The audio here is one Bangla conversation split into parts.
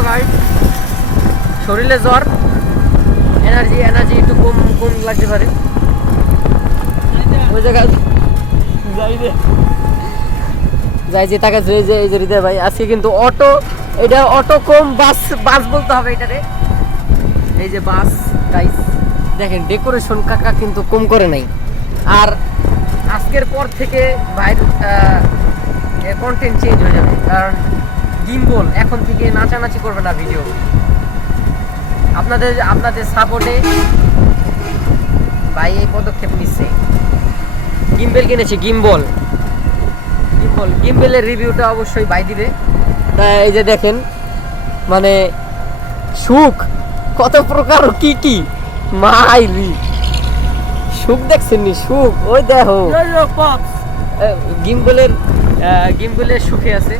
হ্যালো গাইস, শরীরে জ্বর, এনার্জি একটু কম লাগতে পারে। ওই জায়গায় যাই যে তাকে এই জড়িতে ভাই আজকে কিন্তু অটো কম বাস বলতে হবে এটারে। এই যে বাস গাইস দেখেন, ডেকোরেশন কাকা কিন্তু কম করে নাই। আর আজকের পর থেকে ভাই কন্টেন্ট চেঞ্জ হয়ে যাবে, কারণ গিম্বল এখন থেকে নাচানাচি করবে না ভিডিও। আপনাদের সাপোর্টে ভাই এই পদক্ষেপ নিচ্ছে। গিম্বল কিনেছে, গিম্বলের রিভিউটা অবশ্যই ভাই দিবে। তাই এই যে দেখেন, মানে সুখ কত প্রকার, কি মাইলি সুখ দেখছেন নি? সুখ ওই দেখো গিম্বলের সুখে আছে।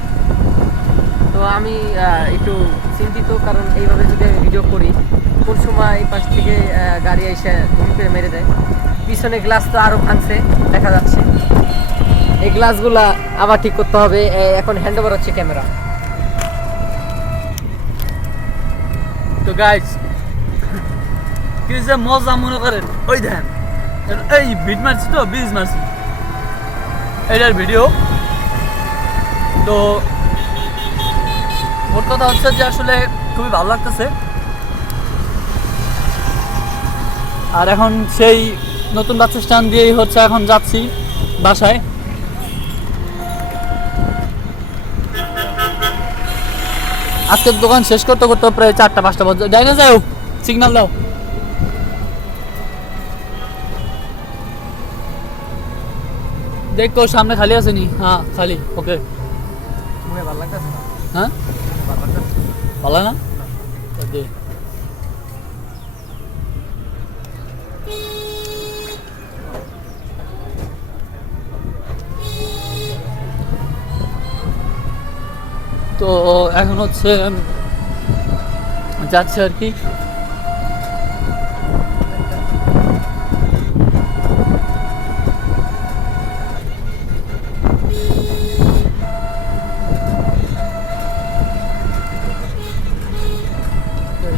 তো আমি একটু চিন্তিত, কারণ এইভাবে যদি আমি ভিডিও করি কোন সময় এই পাশ থেকে গাড়ি এসে ঘুম করে মেরে দেয়। পিছনে গ্লাস তো আরও ভাঙছে দেখা যাচ্ছে, এই গ্লাসগুলা আবার ঠিক করতে হবে। এখন হ্যান্ড ওভার হচ্ছে ক্যামেরা। তো গাইস কি যে মজা মনে করেন, ওই দেখেন এই বিট মারছি তো ব্রিজ মারছি, এইটার ভিডিও। তো মোট কথা হচ্ছে যে আসলে খুবই ভালো লাগতেছে। আর এখন সেই নতুন বাস স্ট্যান্ড দিয়েই হচ্ছে এখন যাচ্ছি বাসায়। আজকের দোকান শেষ করতে করতে প্রায় 4টা-5টা বাজে। যাই না, যাও সিগন্যাল দাও। দেখো সামনে খালি আছে নি? হ্যাঁ খালি, ওকে। ভালো লাগতেছে না? হ্যাঁ ভালো না দে। তো এখন হচ্ছে যাচ্ছে আর কি।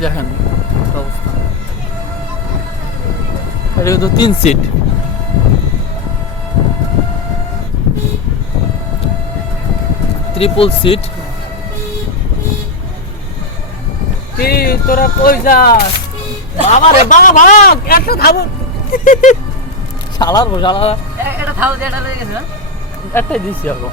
দেখেন অবস্থা, এটা কিন্তু 3 সিট। Triple seat. কি তোরা কই যাস? বাবা রে বাবা, ভাগ একটা থামো। শালার এটা থাও, যেটা লেগে গেছে না একটাই দিছি আলো।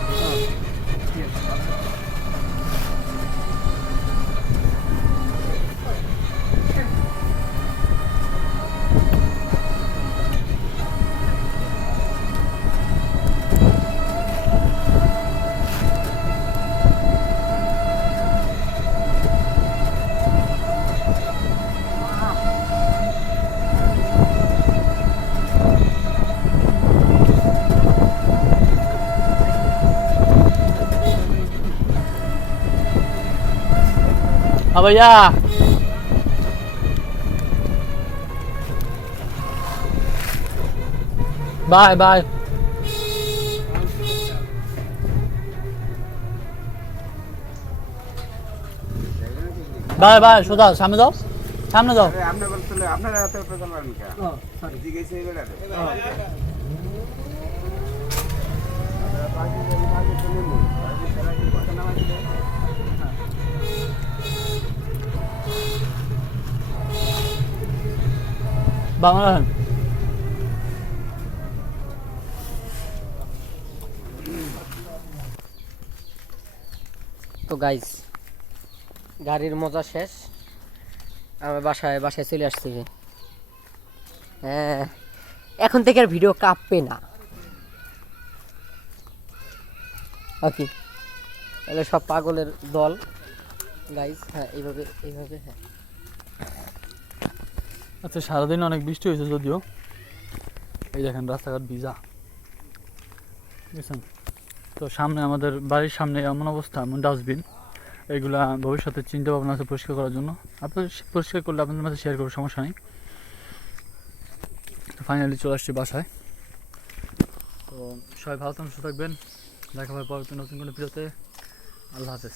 भैया बाय बाय बाय बाय সোজা সামনে যাও, সামনে যাও। আপনি বলছিলেন আপনারা এত প্রচার করেন কেন? সরি জিজ্ঞেস এই বেলাতে বাংলা। তো গাইস, গাড়ির মজা শেষ, আমি বাসায় চলে আসছি। হ্যাঁ, এখন থেকে আর ভিডিও কাঁপবে না। ওকে, তাহলে সব পাগলের দল গাইস। হ্যাঁ এইভাবে হ্যাঁ। আচ্ছা, সারাদিন অনেক বৃষ্টি হয়েছে যদিও। এই দেখেন রাস্তাঘাট ভিজা, বুঝছেন তো। সামনে আমাদের বাড়ির সামনে এমন অবস্থা, এমন ডাস্টবিন, এগুলা ভবিষ্যতে চিন্তা ভাবনা আছে পরিষ্কার করার জন্য। আপনাদের পরিষ্কার করলে আপনাদের মাঝে শেয়ার করবো, সমস্যা নেই। তো ফাইনালি চলে আসছি বাসায়। তো সবাই ভালো থাকবেন, সুস্থ থাকবেন। দেখা হবে পরবর্তী নতুন কোনো ভিডিওতে। আল্লাহ হাফেজ।